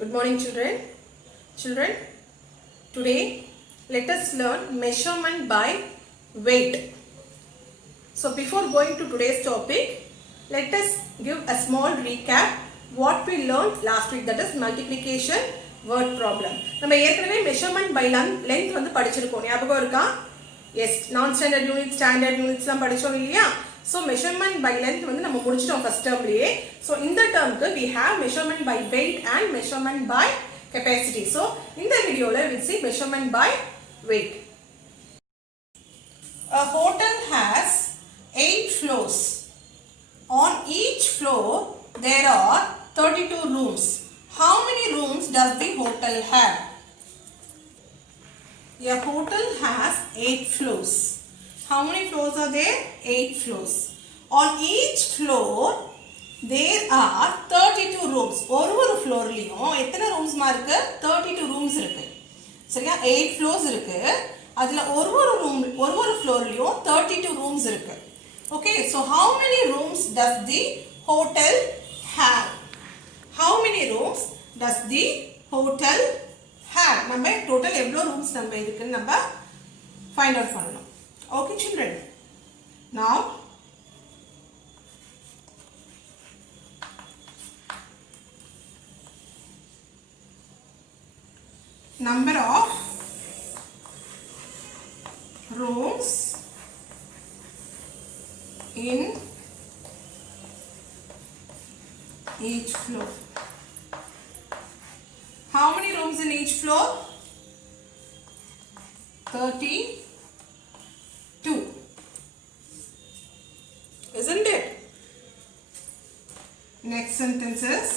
Good morning, children. Children, today let us learn measurement by weight. So before going to today's topic, let us give a small recap what we learned last week, that is multiplication word problem. நம்ம ஏற்கனவே measurement by length வந்து படிச்சிருக்கோம். ஞாபகம் இருக்கா? Yes, non standard units, standard units எல்லாம் படிச்சோம் இல்லையா? So measurement by length வந்து நம்ம முடிச்சிட்டோம் first termலயே. So இந்த termக்கு we have measurement by weight and measurement by capacity. So இந்த வீடியோல we will see measurement by weight. A hotel has 8 floors. On each floor there are 32 rooms. How many rooms does the hotel have? A hotel has 8 floors. How many floors are there? 8 floors. On each floor there are 32 rooms. ஒரு ஃப்ளோர்லயும் எத்தனை ரூம்ஸ்மா இருக்கு? 32 rooms இருக்கு. சரியா? 8 floors இருக்கு. அதுல ஒரு ஃப்ளோர்லயும் 32 rooms இருக்கு. Okay, so how many rooms does the hotel have? How many rooms does the hotel have? நம்ம total எவ்வளவு rooms நம்ம இருக்குன்னு நம்ம find out பண்ணணும். Okay, children. Now number of rooms in each floor. How many rooms in each floor? 32. Isn't it? Next sentence is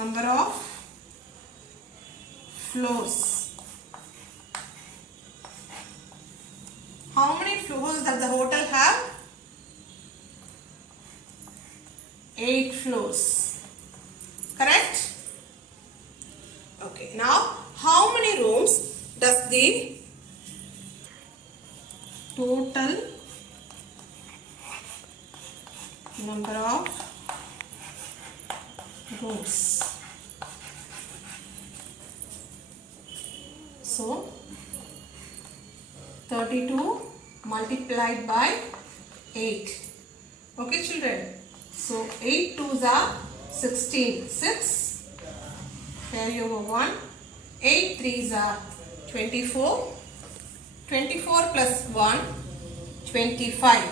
number of floors. How many floors does the hotel have? 8 floors. Correct? Okay. Now, how many rooms does the total number of rooms? So, 32 multiplied by 8. Okay, children? So, 8 2s are 16. 6. Carry over 1. 8 3s are 24. 24 plus 1, 25.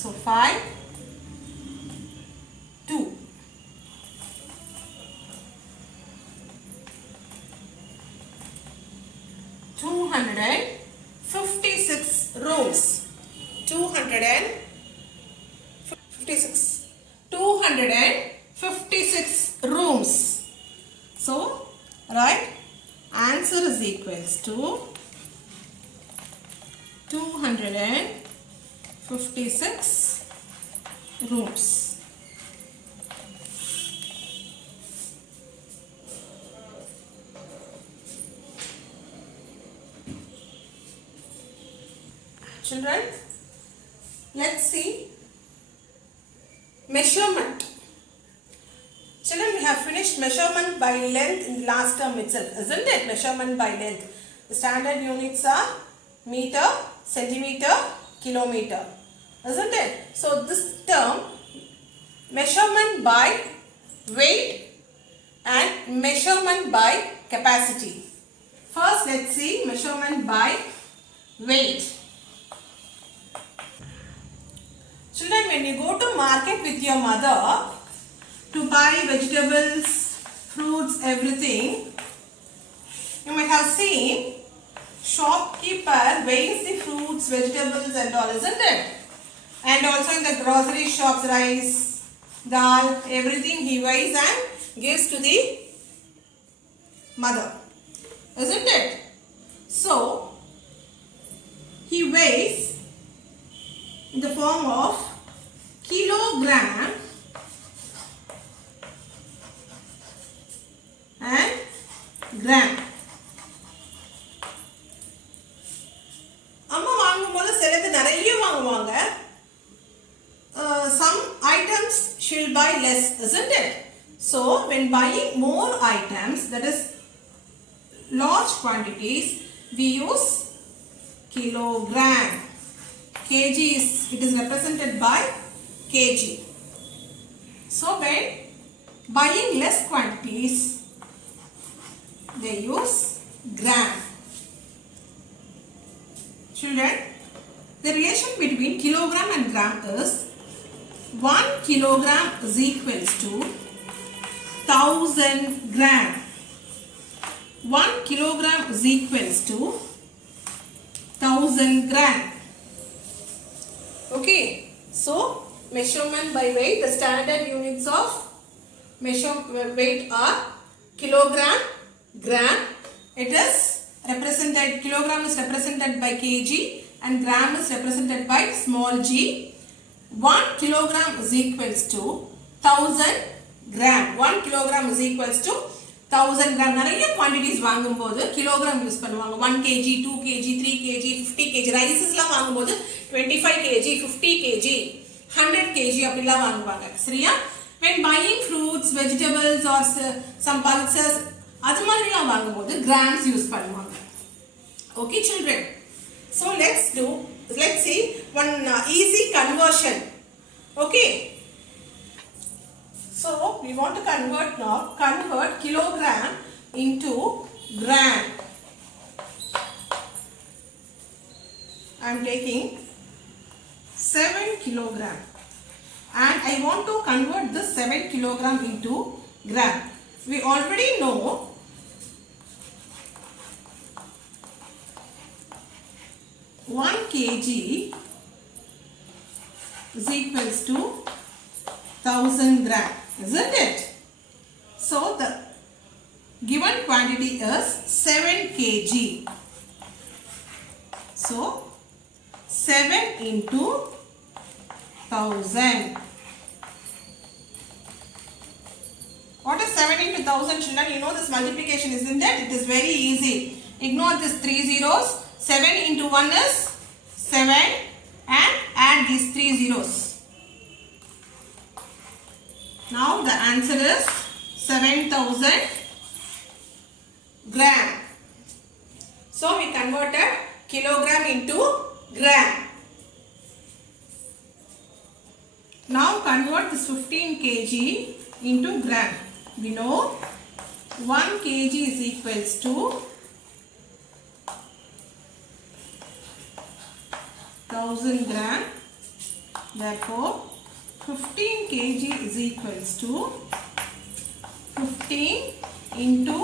So, 5, 2. $256 rooms. 256 rooms. So, right, answer is equals to 256 rooms. Children, let's see measurement. Children, we have finished measurement by length in the last term itself, isn't it? Measurement by length. The standard units are meter, centimeter, kilometer, isn't it? So this term, measurement by weight and measurement by capacity. First, let's see measurement by weight. Children, when you go to market with your mother to buy vegetables, fruits, everything, you might have seen shopkeeper weighs the fruits, vegetables and all, isn't it? And also in the grocery shops, rice, dal, everything he weighs and gives to the mother, isn't it? So, he weighs in the form of kilogram and gram. அம்மா வாங்கும்போது சிலது நிறைய வாங்குவாங்க. Some items she'll buy less, isn't it? So when buying more items, that is large quantities, we use kilogram. Kg it is represented by kg. So when buying less quantities, they use gram. Children, the relation between kilogram and gram is 1 kilogram is equals to 1000 gram. 1 kilogram is equals to 1000 gram. Okay, so measurement by weight, the standard units of weight are kilogram, gram. It is represented, kilogram is represented by kg and gram is represented by small g. 1 kilogram is equals to 1000 gram. 1 kilogram is equals to 1000 gram. நிறைய quantities வாங்கும்போது kilogram use பண்ணுவாங்க. 1 kg, 2 kg, 3 kg, 50 kg. ரைசஸ்லாம் வாங்கும்போது 25 kg, 50 kg, 100 kg அப்படிலாம் வாங்குவாங்க. சரியா? When buying fruits, vegetables or some pulses, அது மாதிரிலாம் வாங்கும்போது grams யூஸ் பண்ணுவாங்க. Okay children. So let's see one easy conversion. Okay. So we want to convert kilogram into gram. I am taking 7 kilogram and I want to convert this 7 kilogram into gram. We already know 1 kg is equals to 1000 gram, isn't it? So the given quantity is 7 kg. So 7 into 1000. What is 7 into 1000 children? You know this multiplication, isn't it? It is very easy. Ignore this 3 zeros. 7 into 1 is 7 and add these 3 zeros. Now the answer is 7000 gram. So we converted kilogram into gram. Now convert this 15 kg into gram. We know 1 kg is equals to 1000 gram. Therefore 15 kg is equals to 15 into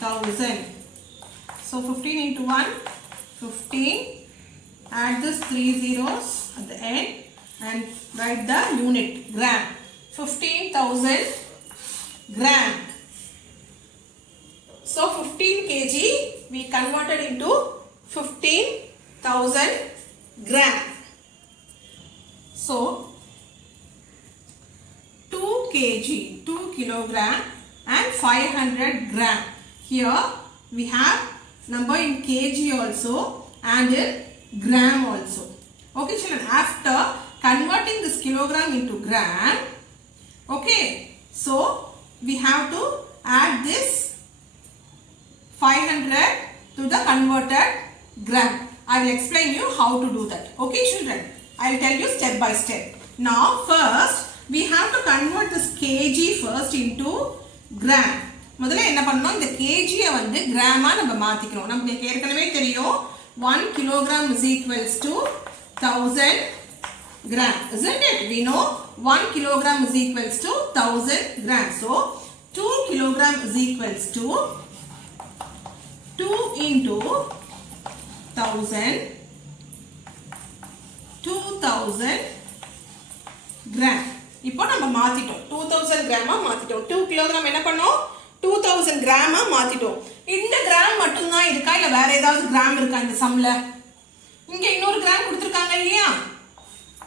1000. So 15 into 1, 15. Add this 3 zeros at the end and write the unit, gram. 15,000 gram. So 15 kg we converted into 15,000 gram. So 2 kg, 2 kilogram and 500 gram. Here we have number in kg also and in gram also. Okay children, after converting this kilogram into gram, okay, so we have to add this 500 to the converted gram. I will explain you how to do that. Okay children, I will tell you step by step. Now first we have to convert this kg first into gram. முதல்ல என்ன பண்ணனும், இந்த kg வந்து கிராமா நம்ம மாத்திக்கணும். நமக்கு ஏற்கனவே தெரியும் 1 kilogram is equals to 1000 gram, isn't it? We know 1 kilogram is equals to 1000 gram. So 2 kilogram is equals to 2 into 1000, 2000 gram. இப்போ நம்ம மாத்திட்டோம், 2000 கிராமா மாத்திட்டோம். 2 கிலோகிராம் என்ன பண்ணோம், 2000 கிராமா மாத்திட்டோம். இந்த கிராம் மட்டும் தான் இருக்கா, இல்ல வேற ஏதாவது கிராம் இருக்கா இந்த சம்ல? இங்க இன்னொரு கிராம் கொடுத்திருக்காங்க இல்லையா,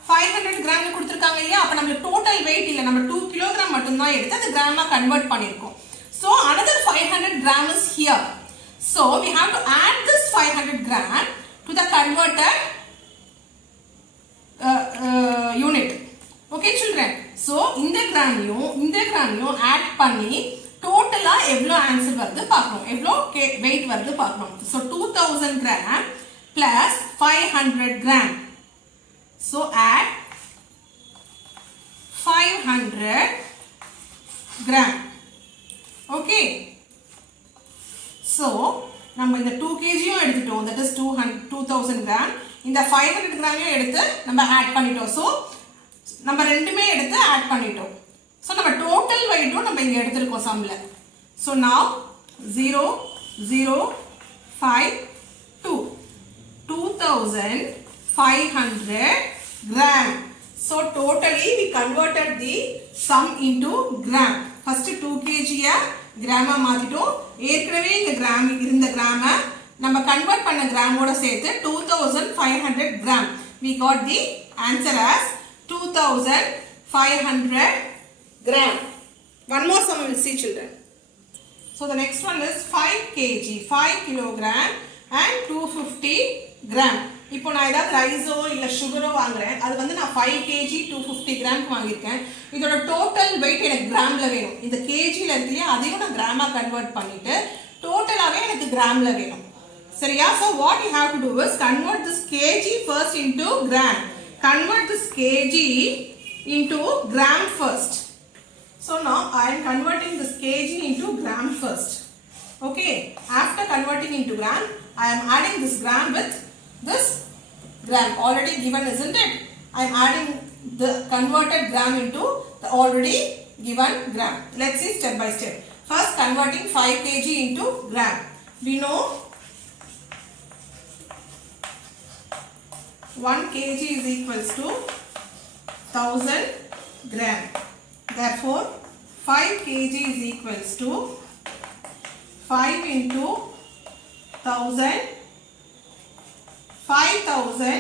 500 கிராம் கொடுத்திருக்காங்க இல்லையா. அப்ப நமக்கு டோட்டல் weight இல்ல, நம்ம 2 கிலோகிராம் மட்டும் தான் எடுத்து அந்த கிராமா கன்வர்ட் பண்ணிருக்கோம். So another 500 gram is here. So we have to add this 500 gram to the converted unit. Okay children. So இந்த கிராமையும் ஆட் பண்ணி டோட்டலா எவ்வளவு ஆன்சர் வருது பார்க்கணும், எவ்வளவு வெயிட் வருது பார்க்கணும். So 2000 gram plus 500 gram. So add 500 gram. Okay. So நம்ம இந்த 2 kg எடுத்துட்டோம், that is 2000 gram. இந்த 500 gram எடுத்து நம்ம ஆட் பண்ணிட்டோம். So நம்ம ரெண்டுமே எடுத்து ஆட் பண்ணிட்டோம். So நம்ம டோட்டல் வெயிட்டும் நம்ம இங்க எடுத்துருக்கோம் சம்ல. So now 0 0 5 2 2500 gram. So totally we converted the sum into gram. First 2 kg gram மாத்திட்டோம். ஏற்கனவே இந்த கிராம் இருந்த கிராம நம்ம கன்வர்ட் பண்ண கிராமோட சேர்த்து 2500 gram. We got the answer as 2500 gram. One more sum we will see, children. So the next one is 5 kg, 5 kilogram and 250 gram. இப்போ நான் ஏதாவது ரைஸோ இல்ல சுகரோ வாங்குறேன், அது வந்து நான் 5 kg 250 gram வாங்கியிருக்கேன். இதோட டோட்டல் வெயிட் எனக்கு கிராம்ல வேணும். இந்த கேஜில இருக்குல்லையா, அதையும் நான் கிராமா கன்வெர்ட் பண்ணிட்டு டோட்டலாவே எனக்கு கிராம்ல வேணும். சரியா? So what you have to do is convert this kg first into gram. Convert this kg into gram first. So now I am converting this kg into gram first. Okay. After converting into gram, I am adding this gram with this gram already given, isn't it? I am adding the converted gram into the already given gram. Let's see step by step. First converting 5 kg into gram. We know 1 kg is equals to 1000 gram. Therefore 5 kg is equals to 5 into 1000, 5000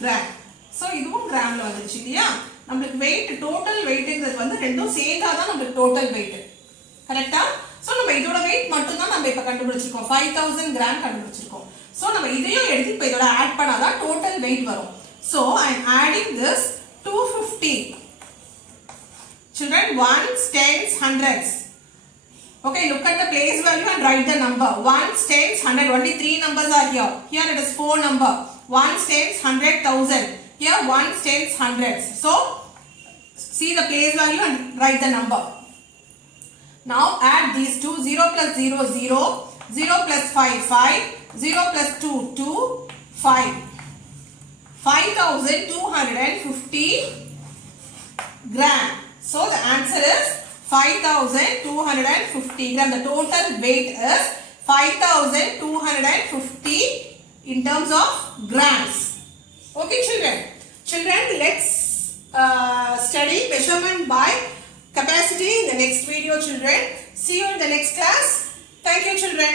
gram. So இதுவும் கிராம்ல வந்துருச்சு இல்லையா? நமக்கு weight total weightங்கிறது வந்து ரெண்டும் சேர்ந்தா தான் நமக்கு total weight. கரெக்ட்டா? சோ நம்ம இதோட weight மட்டும் தான் நம்ம இப்ப கண்டுபிடிச்சிருக்கோம். 5000 gram கண்டுபிடிச்சிருக்கோம். சோ நம்ம இதையும் எடுத்து இப்ப இதோட ஆட் பண்ணாதான் total weight வரும். So I am adding this 250. Children, ones, tens, hundreds. Okay, look at the place value and write the number. Ones, tens, 100. Only 3 numbers are here. Here it is 4 number. Ones, tens, 100, 1000. Here ones, tens, hundreds. So see the place value and write the number. Now add these two. 0 plus 0 0, 0 plus 5 5, 0 plus 2 2, 5. 5250 gram. So the answer is 5250 gram. The total weight is 5250 in terms of grams. Okay, children. Children, let's study measurement by capacity in the next video, children. See you in the next class. Thank you, children.